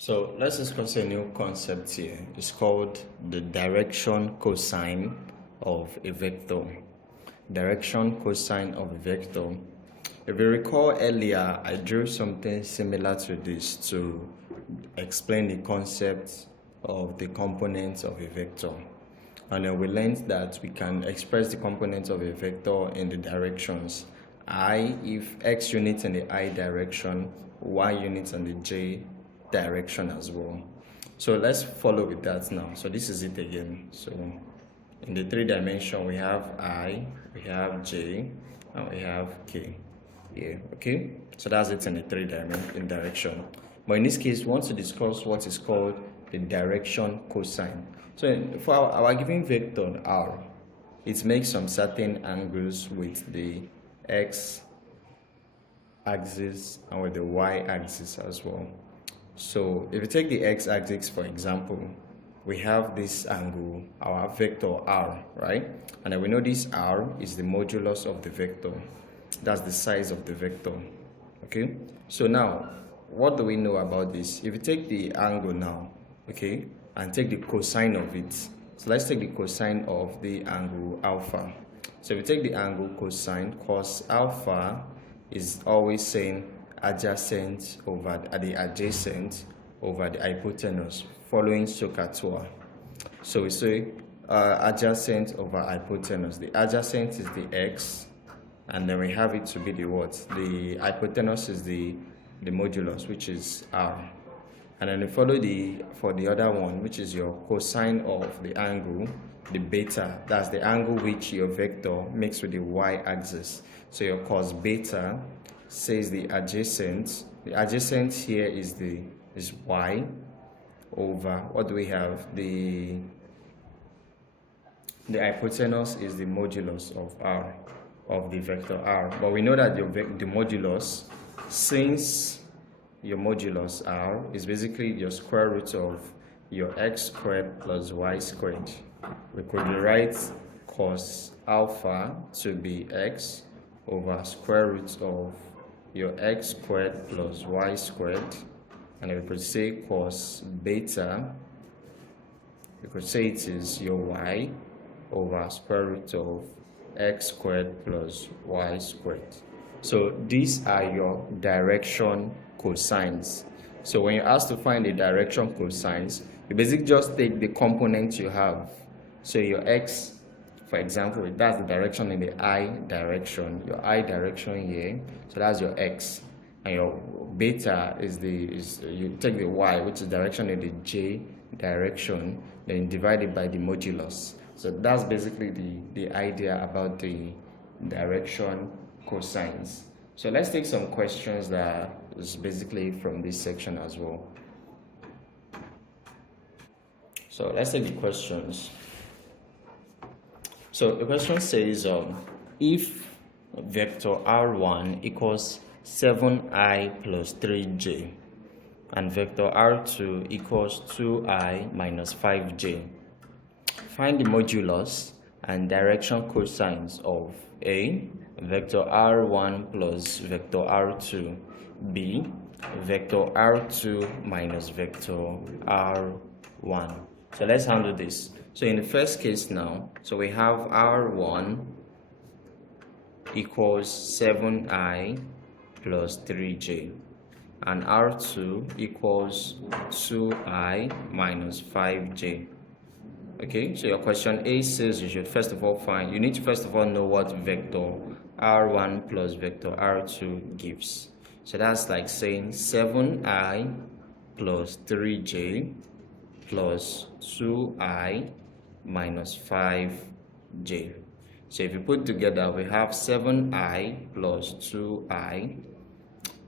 So let's discuss a new concept here. It's called the direction cosine of a vector. Direction cosine of a vector. If you recall earlier, I drew something similar to this to explain the concept of the components of a vector. And then we learned that we can express the components of a vector in the directions. I, if x units in the I direction, y units in the j direction as well. So let's follow with that now. So this is it again. So in the 3-dimension, we have I, we have j, and we have k here. Okay, so that's it in the 3-dimension direction. But in this case, we want to discuss what is called the direction cosine. So for our given vector r, it makes some certain angles with the x axis and with the y axis as well. So if you take the x-axis, for example, we have this angle, our vector r, right? And then we know this r is the modulus of the vector. That's the size of the vector, okay? So now, what do we know about this? If you take the angle now, okay, and take the cosine of it. So let's take the cosine of the angle alpha. So if you take the angle cosine, cos alpha is always saying adjacent over the adjacent over the hypotenuse, following SOHCAHTOA. So we say adjacent over hypotenuse. The adjacent is the x, and then we have it to be the what? The hypotenuse is the modulus, which is r. And then we follow for the other one, which is your cosine of the angle, the beta. That's the angle which your vector makes with the y-axis. So your cos beta says the adjacent. The adjacent here is y over, what do we have? The hypotenuse is the modulus of r, of the vector r. But we know that the modulus, since your modulus r is basically your square root of your x squared plus y squared. We could rewrite cos alpha to be x over square root of your x squared plus y squared, and we could say cos beta, we could say it is your y over square root of x squared plus y squared. So these are your direction cosines. So when you're asked to find the direction cosines, you basically just take the component you have. So your x, for example, that's the direction in the I direction, your I direction here, so that's your x. And your beta is you take the y, which is direction in the j direction, then divide it by the modulus. So that's basically the idea about the direction cosines. So let's take some questions that is basically from this section as well. So let's take the questions. So the question says, if vector r1 equals 7i plus 3j and vector r2 equals 2i minus 5j, find the modulus and direction cosines of a, vector r1 plus vector r2, b, vector r2 minus vector r1. So let's handle this. So in the first case now, so we have r1 equals 7i plus 3j and r2 equals 2i minus 5j. Okay, so your question A says you need to first of all know what vector r1 plus vector r2 gives. So that's like saying 7i plus 3j plus 2i minus 5j. So if you put together, we have 7i plus 2i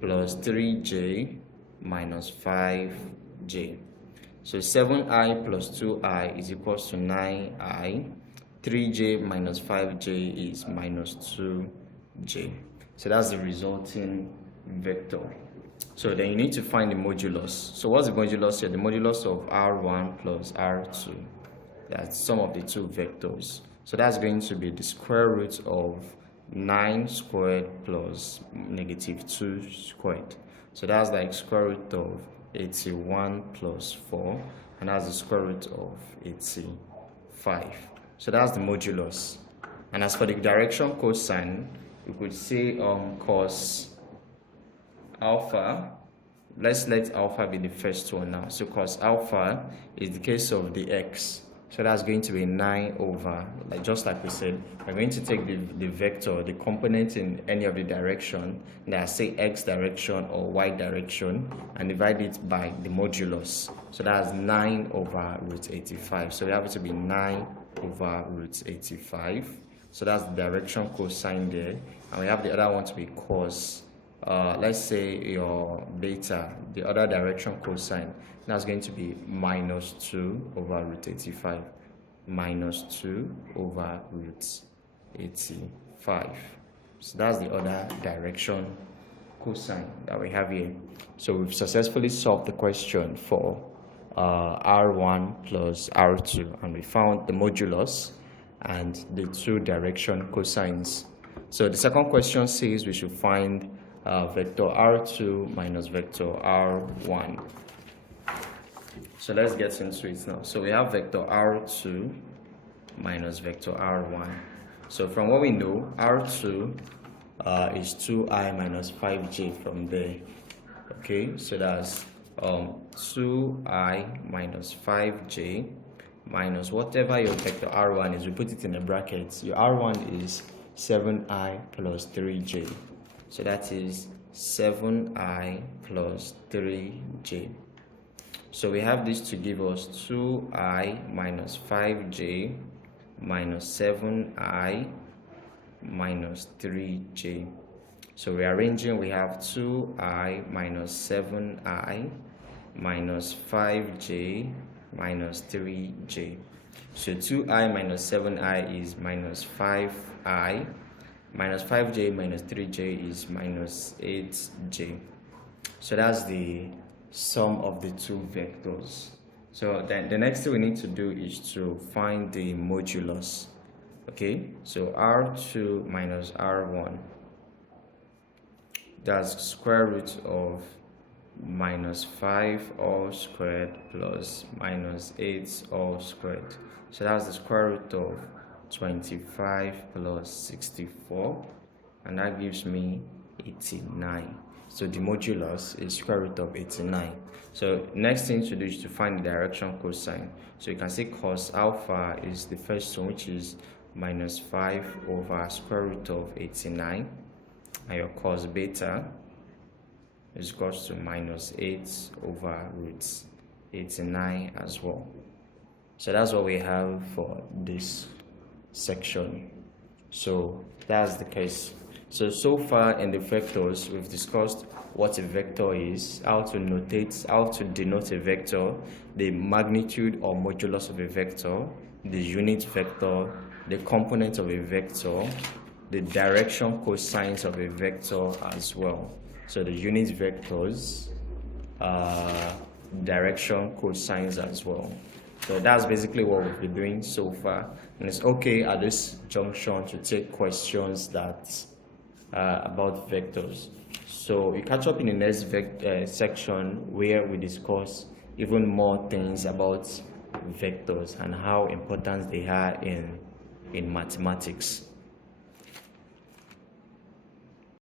plus 3j minus 5j. So 7i plus 2i is equals to 9i. 3j minus 5j is minus 2j. So that's the resulting vector. So then you need to find the modulus. So what's the modulus here? The modulus of r1 plus r2. That's sum of the two vectors. So that's going to be the square root of 9 squared plus negative 2 squared. So that's like square root of 81 plus 4, and that's the square root of 85. So that's the modulus. And as for the direction cosine, we could say cos alpha. Let's let alpha be the first one now. So cos alpha is the case of the x. So that's going to be 9 over, just like we said, we're going to take the vector, the component in any of the direction, that say x direction or y direction, and divide it by the modulus. So that's 9 over root 85. So we have it to be 9 over root 85. So that's the direction cosine there. And we have the other one to be cos. Let's say your beta, the other direction cosine, that's going to be minus 2 over root 85. Minus 2 over root 85. So that's the other direction cosine that we have here. So we've successfully solved the question for R1 plus R2, and we found the modulus and the two direction cosines. So the second question says we should find vector R2 minus vector R1. So let's get into it now. So we have vector R2 minus vector R1. So from what we know, R2 is 2i minus 5j from there. Okay, so that's 2i minus 5j minus whatever your vector R1 is. We put it in the brackets. Your R1 is 7i plus 3j. So that is 7i plus 3j. So we have this to give us 2i minus 5j minus 7i minus 3j. So rearranging, we have 2i minus 7i minus 5j minus 3j. So 2i minus 7i is minus 5i, minus 5j minus 3j is minus 8j. So that's the sum of the two vectors. So then the next thing we need to do is to find the modulus. Okay, so R2 minus R1, that's square root of minus 5 all squared plus minus 8 all squared. So that's the square root of 25 plus 64, and that gives me 89. So the modulus is square root of 89. So next thing to do is to find the direction cosine. So you can say cos alpha is the first one, which is minus 5 over square root of 89. And your cos beta is equals to minus 8 over root 89 as well. So that's what we have for this section. So that's the case. So far in the vectors, we've discussed what a vector is, how to denote a vector, the magnitude or modulus of a vector, the unit vector, the component of a vector, the direction cosines of a vector as well. So the unit vectors, direction cosines as well. So that's basically what we've been doing so far. And it's okay at this junction to take questions that about vectors. So we catch up in the next section where we discuss even more things about vectors and how important they are in mathematics.